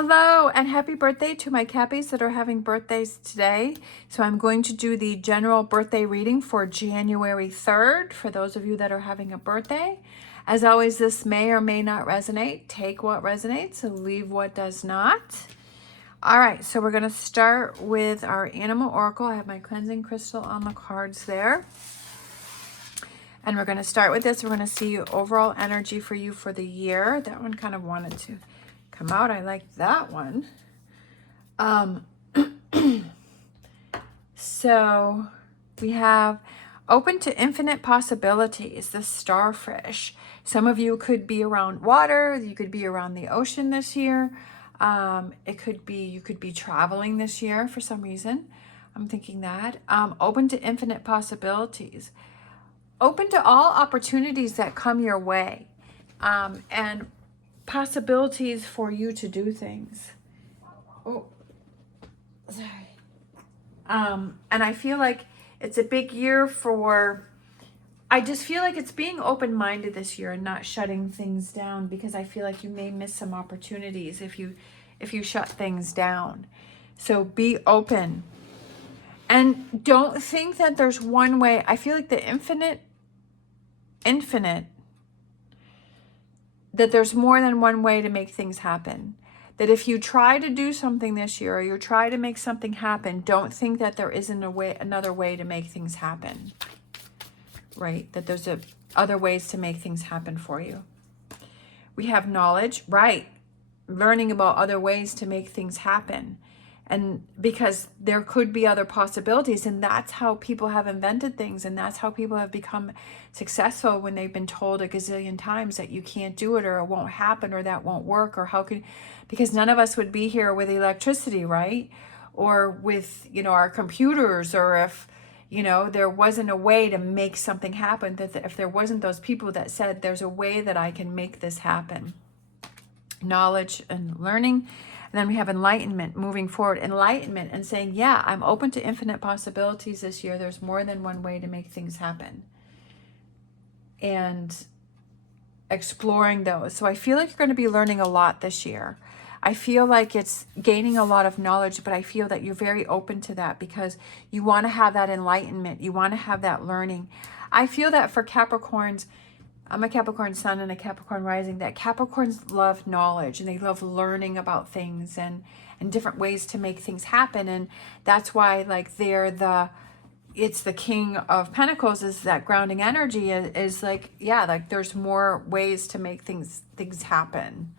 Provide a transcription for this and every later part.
Hello and happy birthday to my Cappies that are having birthdays today. So I'm going to do the general birthday reading for January 3rd for those of you that are having a birthday. As always, this may or may not resonate. Take what resonates and leave what does not. All right, so we're going to start with our animal oracle. I have my cleansing crystal on the cards there. And we're going to start with this. We're going to see overall energy for you for the year. That one kind of wanted to come out. I like that one. So we have open to infinite possibilities, the starfish. Some of you could be around water. You could be around the ocean this year. It could be, you could be traveling this year for some reason. I'm thinking that. Open to infinite possibilities. Open to all opportunities that come your way. And possibilities for you to do things. Oh, sorry. And I feel like it's a big year for, I just feel like it's being open-minded this year and not shutting things down, because I feel like you may miss some opportunities if you shut things down. So be open. And don't think that there's one way. I feel like the infinite, that there's more than one way to make things happen. That if you try to do something this year or you try to make something happen, don't think that there isn't another way to make things happen. Right? That there's other ways to make things happen for you. We have knowledge, right? Learning about other ways to make things happen. And because there could be other possibilities, and that's how people have invented things, and that's how people have become successful when they've been told a gazillion times that you can't do it, or it won't happen, or that won't work, or how can, because none of us would be here with electricity, right? Or with, our computers, or if, there wasn't a way to make something happen, that if there wasn't those people that said, there's a way that I can make this happen. Knowledge and learning. And then we have enlightenment, moving forward. Enlightenment and saying, yeah, I'm open to infinite possibilities this year. There's more than one way to make things happen. And exploring those. So I feel like you're going to be learning a lot this year. I feel like it's gaining a lot of knowledge, but I feel that you're very open to that because you want to have that enlightenment. You want to have that learning. I feel that for Capricorns, I'm a Capricorn sun and a Capricorn rising, that Capricorns love knowledge and they love learning about things and different ways to make things happen. And that's why it's the King of Pentacles, is that grounding energy is like, yeah, like there's more ways to make things happen,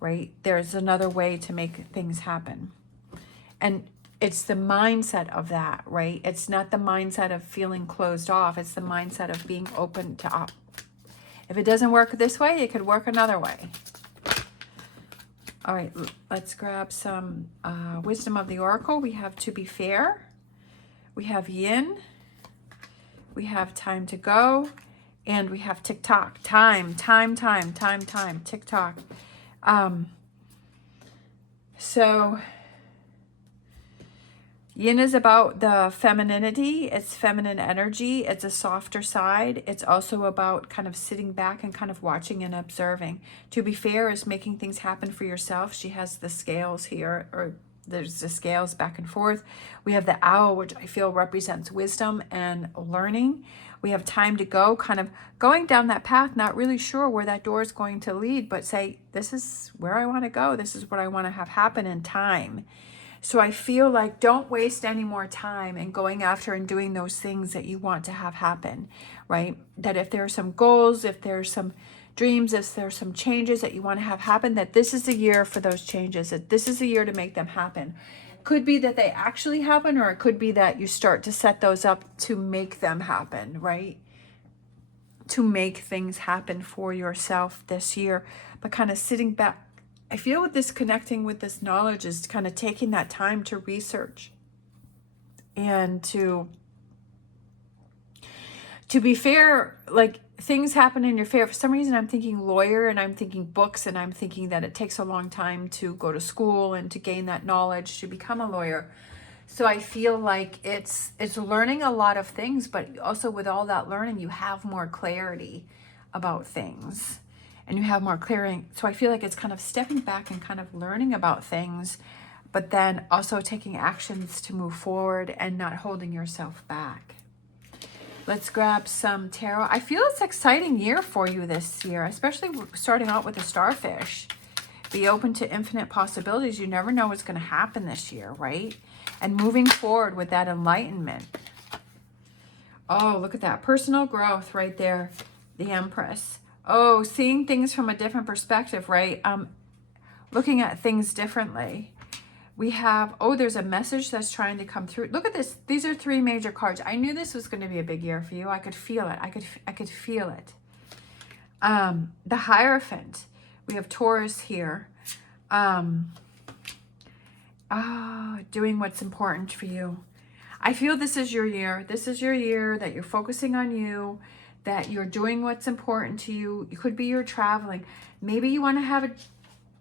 right? There's another way to make things happen. And it's the mindset of that, right? It's not the mindset of feeling closed off. It's the mindset of being open to if it doesn't work this way, it could work another way. All right, let's grab some wisdom of the oracle. We have to be fair. We have yin. We have time to go. And we have tick-tock. Time, tick-tock. So yin is about the femininity. It's feminine energy. It's a softer side. It's also about kind of sitting back and kind of watching and observing. To be fair is making things happen for yourself. She has the scales here, or there's the scales back and forth. We have the owl, which I feel represents wisdom and learning. We have time to go, kind of going down that path, not really sure where that door is going to lead, but say, this is where I want to go. This is what I want to have happen in time. So I feel like don't waste any more time in going after and doing those things that you want to have happen, right? That if there are some goals, if there's some dreams, if there's some changes that you want to have happen, that this is the year for those changes, that this is the year to make them happen. Could be that they actually happen, or it could be that you start to set those up to make them happen, right? To make things happen for yourself this year, but kind of sitting back. I feel with this connecting with this knowledge is kind of taking that time to research and to be fair, like things happen in your favor. For some reason, I'm thinking lawyer and I'm thinking books, and I'm thinking that it takes a long time to go to school and to gain that knowledge to become a lawyer. So I feel like it's learning a lot of things, but also with all that learning, you have more clarity about things. and you have more clearing. So I feel like it's kind of stepping back and kind of learning about things, but then also taking actions to move forward and not holding yourself back. Let's grab some tarot. I feel it's an exciting year for you this year, especially starting out with the starfish. Be open to infinite possibilities. You never know what's going to happen this year, right? And moving forward with that enlightenment. Oh, look at that. Personal growth right there. The Empress. Oh, seeing things from a different perspective, right? Looking at things differently. We have, oh, there's a message that's trying to come through. Look at this. These are 3 major cards. I knew this was going to be a big year for you. I could feel it. I could feel it. The Hierophant. We have Taurus here. Doing what's important for you. I feel this is your year. This is your year that you're focusing on you, that you're doing what's important to you. It could be you're traveling. Maybe you want to have a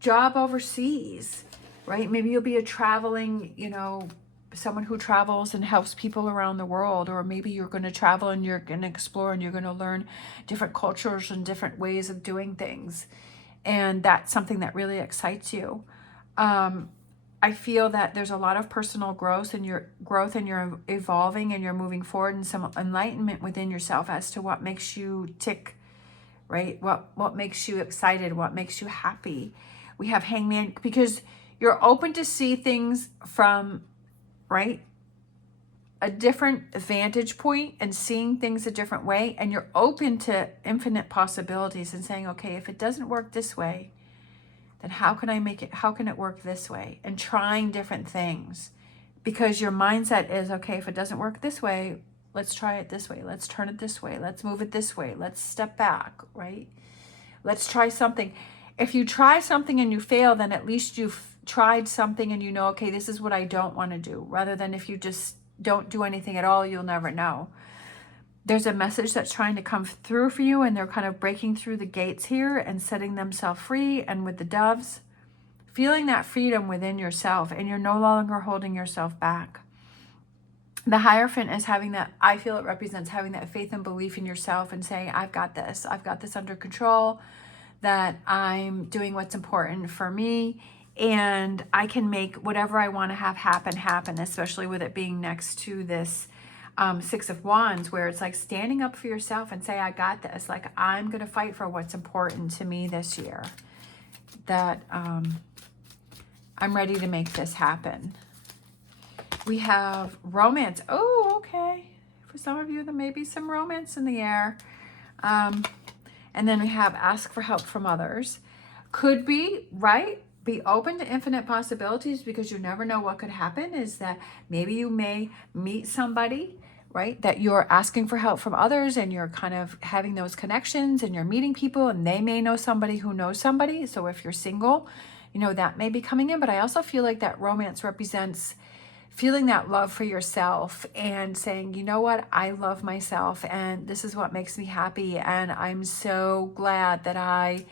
job overseas, right? Maybe you'll be a traveling, you know, someone who travels and helps people around the world. Or maybe you're going to travel and you're going to explore and you're going to learn different cultures and different ways of doing things. And that's something that really excites you. I feel that there's a lot of personal growth and you're evolving and you're moving forward, and some enlightenment within yourself as to what makes you tick, right? What makes you excited, what makes you happy. We have Hangman, because you're open to see things from, right, a different vantage point and seeing things a different way, and you're open to infinite possibilities and saying, okay, if it doesn't work this way, then how can I make it, how can it work this way? And trying different things, because your mindset is, okay, if it doesn't work this way, let's try it this way. Let's turn it this way. Let's move it this way. Let's step back, right? Let's try something. If you try something and you fail, then at least you've tried something and you know, okay, this is what I don't want to do. Rather than if you just don't do anything at all, you'll never know. There's a message that's trying to come through for you, and they're kind of breaking through the gates here and setting themselves free. And with the doves, feeling that freedom within yourself, and you're no longer holding yourself back. The Hierophant is having that, I feel it represents having that faith and belief in yourself and saying, I've got this under control, that I'm doing what's important for me, and I can make whatever I want to have happen, especially with it being next to this 6 of Wands, where it's like standing up for yourself and say, I got this. Like, I'm going to fight for what's important to me this year. That I'm ready to make this happen. We have Romance. Oh, okay. For some of you, there may be some romance in the air. And then we have Ask for help from others. Could be, right? Be open to infinite possibilities, because you never know what could happen. Is that maybe you may meet somebody, right, that you're asking for help from others, and you're kind of having those connections, and you're meeting people, and they may know somebody who knows somebody. So if you're single, you know, that may be coming in. But I also feel like that romance represents feeling that love for yourself and saying, you know what, I love myself, and this is what makes me happy, and I'm so glad that I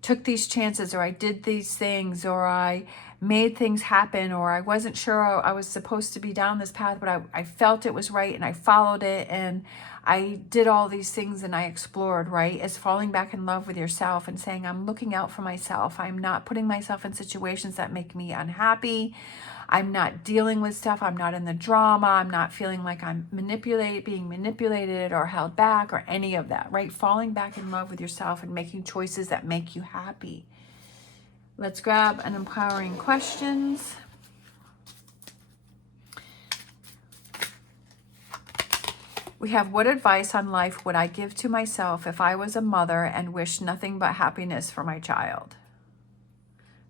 took these chances, or I did these things, or I made things happen, or I wasn't sure I was supposed to be down this path, but I felt it was right, and I followed it, and I did all these things, and I explored, right? Is falling back in love with yourself and saying, I'm looking out for myself. I'm not putting myself in situations that make me unhappy. I'm not dealing with stuff. I'm not in the drama. I'm not feeling like I'm being manipulated or held back or any of that, right? Falling back in love with yourself and making choices that make you happy. Let's grab an empowering questions. We have, what advice on life would I give to myself if I was a mother and wished nothing but happiness for my child?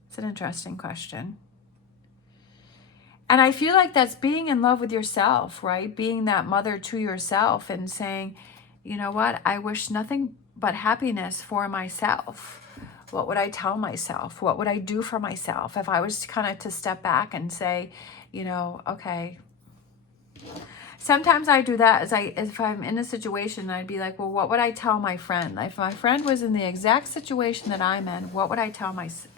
It's an interesting question. And I feel like that's being in love with yourself, right? Being that mother to yourself and saying, you know what? I wish nothing but happiness for myself. What would I tell myself? What would I do for myself if I was kind of to step back and say, you know, okay. Sometimes I do that if I'm in a situation, I'd be like, well, what would I tell my friend? If my friend was in the exact situation that I'm in, what would I tell myself?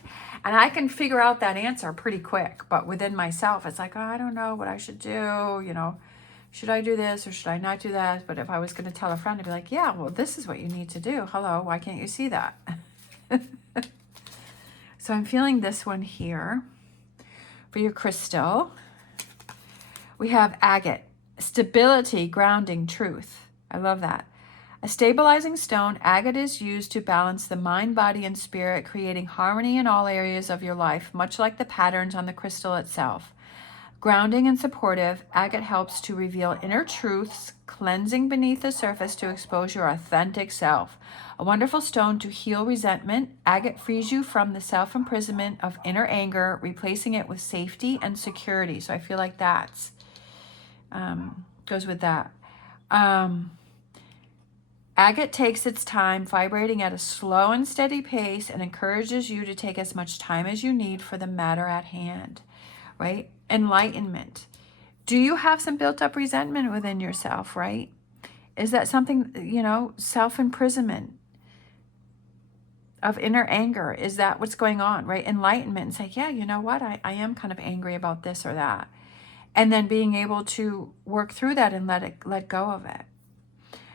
And I can figure out that answer pretty quick, but within myself, it's like, oh, I don't know what I should do. You know, should I do this or should I not do that? But if I was going to tell a friend, I'd be like, yeah, well, this is what you need to do. Hello, why can't you see that? So I'm feeling this one here. For your crystal, we have agate, stability, grounding, truth. I love that. A stabilizing stone, agate is used to balance the mind, body, and spirit, creating harmony in all areas of your life, much like the patterns on the crystal itself. Grounding and supportive, agate helps to reveal inner truths, cleansing beneath the surface to expose your authentic self. A wonderful stone to heal resentment, agate frees you from the self-imprisonment of inner anger, replacing it with safety and security. So I feel like that's goes with that. Agate takes its time, vibrating at a slow and steady pace, and encourages you to take as much time as you need for the matter at hand, right? Enlightenment. Do you have some built up resentment within yourself, right? Is that something, you know, self-imprisonment of inner anger? Is that what's going on, right? Enlightenment and say, yeah, you know what? I am kind of angry about this or that. And then being able to work through that and let go of it.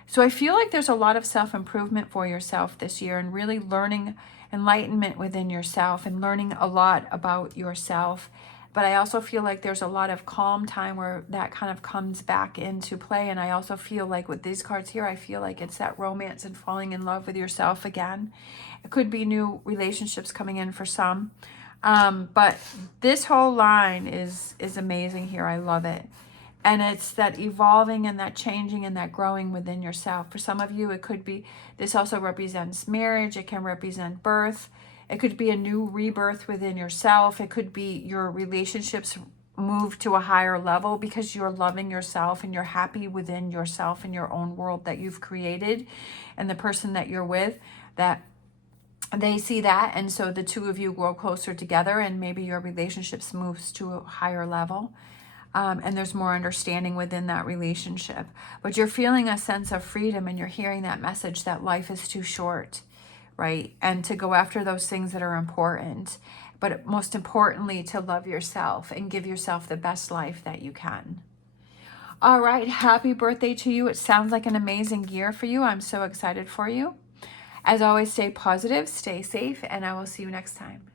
So I feel like there's a lot of self-improvement for yourself this year, and really learning enlightenment within yourself and learning a lot about yourself. But I also feel like there's a lot of calm time where that kind of comes back into play. And I also feel like with these cards here, I feel like it's that romance and falling in love with yourself again. It could be new relationships coming in for some. But this whole line is amazing here. I love it. And it's that evolving and that changing and that growing within yourself. For some of you, it could be, this also represents marriage. It can represent birth. It could be a new rebirth within yourself. It could be your relationships move to a higher level because you're loving yourself and you're happy within yourself and your own world that you've created, and the person that you're with, that they see that. And so the two of you grow closer together, and maybe your relationships moves to a higher level. And there's more understanding within that relationship. But you're feeling a sense of freedom, and you're hearing that message that life is too short, right? And to go after those things that are important. But most importantly, to love yourself and give yourself the best life that you can. All right, happy birthday to you. It sounds like an amazing year for you. I'm so excited for you. As always, stay positive, stay safe, and I will see you next time.